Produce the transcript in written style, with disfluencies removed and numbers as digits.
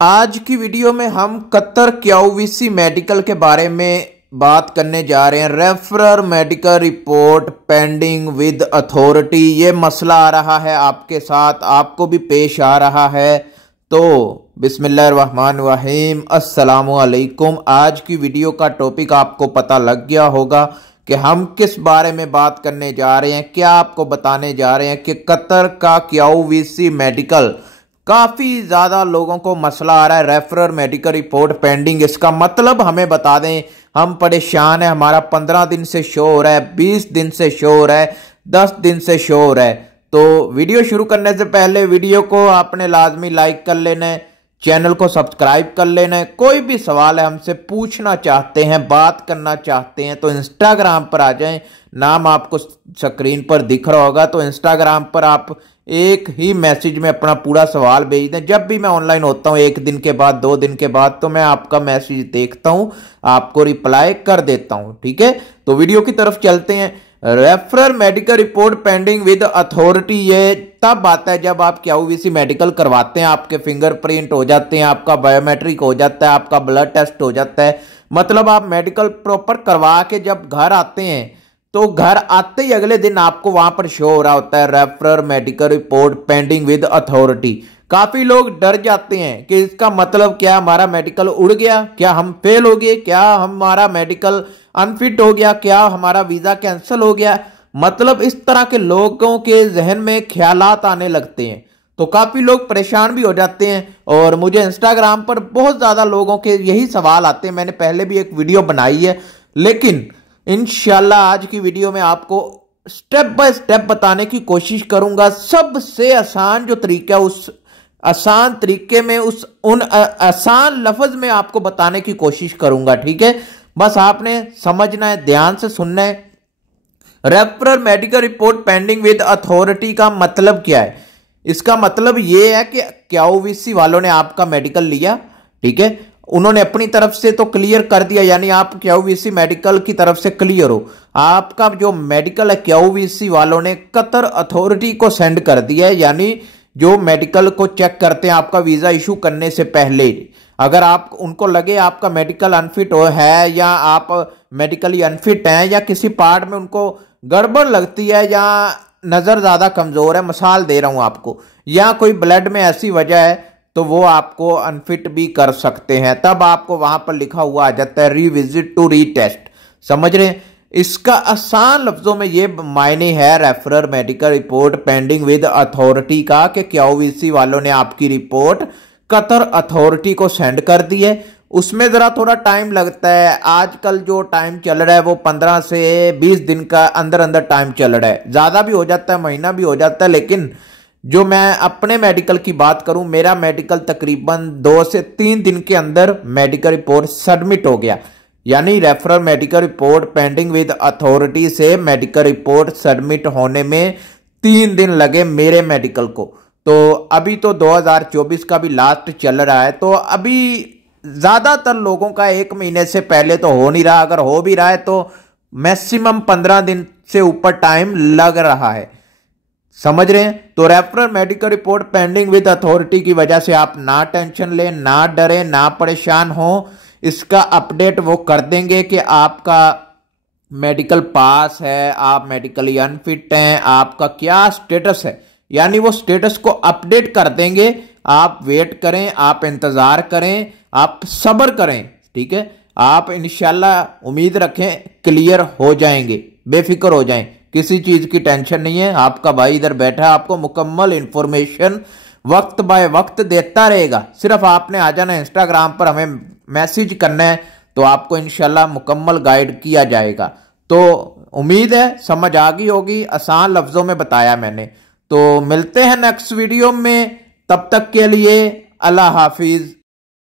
आज की वीडियो में हम कतर क्यूवीसी मेडिकल के बारे में बात करने जा रहे हैं। Referrer medical report pending with authority, ये मसला आ रहा है आपके साथ, आपको भी पेश आ रहा है। तो बिस्मिल्लाहिर्रहमानिर्रहीम, अस्सलामु अलैकुम। आज की वीडियो का टॉपिक आपको पता लग गया होगा कि हम किस बारे में बात करने जा रहे हैं। क्या आपको बताने जा रहे हैं कि कतर का क्यूवीसी मेडिकल, काफी ज्यादा लोगों को मसला आ रहा है, रेफरर मेडिकल रिपोर्ट पेंडिंग। इसका मतलब हमें बता दें, हम परेशान है, हमारा 15 दिन से शो हो रहा है, 20 दिन से शो हो रहा है, 10 दिन से शो हो रहा है। तो वीडियो शुरू करने से पहले वीडियो को आपने लाजमी लाइक कर लेना है, चैनल को सब्सक्राइब कर लेना है। कोई भी सवाल है, हमसे पूछना चाहते हैं, बात करना चाहते हैं तो इंस्टाग्राम पर आ जाएं। नाम आपको स्क्रीन पर दिख रहा होगा, तो इंस्टाग्राम पर आप एक ही मैसेज में अपना पूरा सवाल भेज दें। जब भी मैं ऑनलाइन होता हूं, 1 दिन के बाद, 2 दिन के बाद, तो मैं आपका मैसेज देखता हूं, आपको रिप्लाई कर देता हूं। ठीक है, तो वीडियो की तरफ चलते हैं। Referral medical report pending with authority, ये तब आता है जब आप क्यूवीसी मेडिकल करवाते हैं, आपके फिंगरप्रिंट हो जाते हैं, आपका बायोमेट्रिक हो जाता है, आपका ब्लड टेस्ट हो जाता है। मतलब आप मेडिकल प्रॉपर करवा के जब घर आते हैं, तो घर आते ही अगले दिन आपको वहां पर शो हो रहा होता है referral medical report pending with authority. काफी लोग डर जाते हैं कि इसका मतलब क्या, हमारा मेडिकल उड़ गया, क्या हम फेल हो गए, क्या हमारा मेडिकल अनफिट हो गया, क्या हमारा वीजा कैंसिल हो गया। मतलब इस तरह के लोगों के जहन में ख्यालात आने लगते हैं, तो काफी लोग परेशान भी हो जाते हैं। और मुझे इंस्टाग्राम पर बहुत ज्यादा लोगों के यही सवाल आते हैं। मैंने पहले भी एक वीडियो बनाई है, लेकिन इंशाल्लाह आज की वीडियो में आपको स्टेप बाय स्टेप बताने की कोशिश करूंगा। सबसे आसान जो तरीका, उस आसान तरीके में, उन आसान लफ्ज में आपको बताने की कोशिश करूंगा। ठीक है, बस आपने समझना है, ध्यान से सुनना है। Referral medical report pending with authority का मतलब क्या है? इसका मतलब यह है कि क्यूवीसी वालों ने आपका मेडिकल लिया, ठीक है, उन्होंने अपनी तरफ से तो क्लियर कर दिया, यानी आप क्यूवीसी मेडिकल की तरफ से क्लियर हो। आपका जो मेडिकल है क्यूवीसी वालों ने कतर अथॉरिटी को सेंड कर दिया है, यानी जो मेडिकल को चेक करते हैं आपका वीजा इशू करने से पहले। अगर आप उनको लगे आपका मेडिकल अनफिट है, या आप मेडिकली अनफिट हैं, या किसी पार्ट में उनको गड़बड़ लगती है, या नजर ज्यादा कमजोर है, मिसाल दे रहा हूं आपको, या कोई ब्लड में ऐसी वजह है, तो वो आपको अनफिट भी कर सकते हैं। तब आपको वहां पर लिखा हुआ आ जाता है रीविजिट टू रीटेस्ट। समझ रहे हैं? इसका आसान लफ्जों में ये मायने है referral medical report pending with authority का, कि क्यूवीसी वालों ने आपकी रिपोर्ट कतर अथॉरिटी को सेंड कर दी है। उसमें जरा थोड़ा टाइम लगता है। आजकल जो टाइम चल रहा है वो 15 से 20 दिन का अंदर अंदर टाइम चल रहा है, ज्यादा भी हो जाता है, महीना भी हो जाता है। लेकिन जो मैं अपने मेडिकल की बात करूं, मेरा मेडिकल तकरीबन 2 से 3 दिन के अंदर मेडिकल रिपोर्ट सबमिट हो गया। यानी referral medical report pending with authority से मेडिकल रिपोर्ट सबमिट होने में 3 दिन लगे मेरे मेडिकल को। तो अभी तो 2024 का भी लास्ट चल रहा है, तो अभी ज्यादातर लोगों का 1 महीने से पहले तो हो नहीं रहा। अगर हो भी रहा है तो मैक्सिमम 15 दिन से ऊपर टाइम लग रहा है। समझ रहे हैं? तो referral medical report pending with authority की वजह से आप ना टेंशन लें, ना डरें, ना परेशान हो। इसका अपडेट वो कर देंगे कि आपका मेडिकल पास है, आप मेडिकली अनफिट हैं, आपका क्या स्टेटस है, यानी वो स्टेटस को अपडेट कर देंगे। आप वेट करें, आप इंतजार करें, आप सब्र करें। ठीक है, आप इंशाल्लाह उम्मीद रखें क्लियर हो जाएंगे, बेफिक्र हो जाएं, किसी चीज की टेंशन नहीं है। आपका भाई इधर बैठा है, आपको मुकम्मल इंफॉर्मेशन वक्त बाय वक्त देता रहेगा। सिर्फ आपने आ जाना इंस्टाग्राम पर, हमें मैसेज करना है, तो आपको इंशाल्लाह मुकम्मल गाइड किया जाएगा। तो उम्मीद है समझ आ गई होगी, आसान लफ्जों में बताया मैंने। तो मिलते हैं नेक्स्ट वीडियो में, तब तक के लिए अल्लाह हाफिज।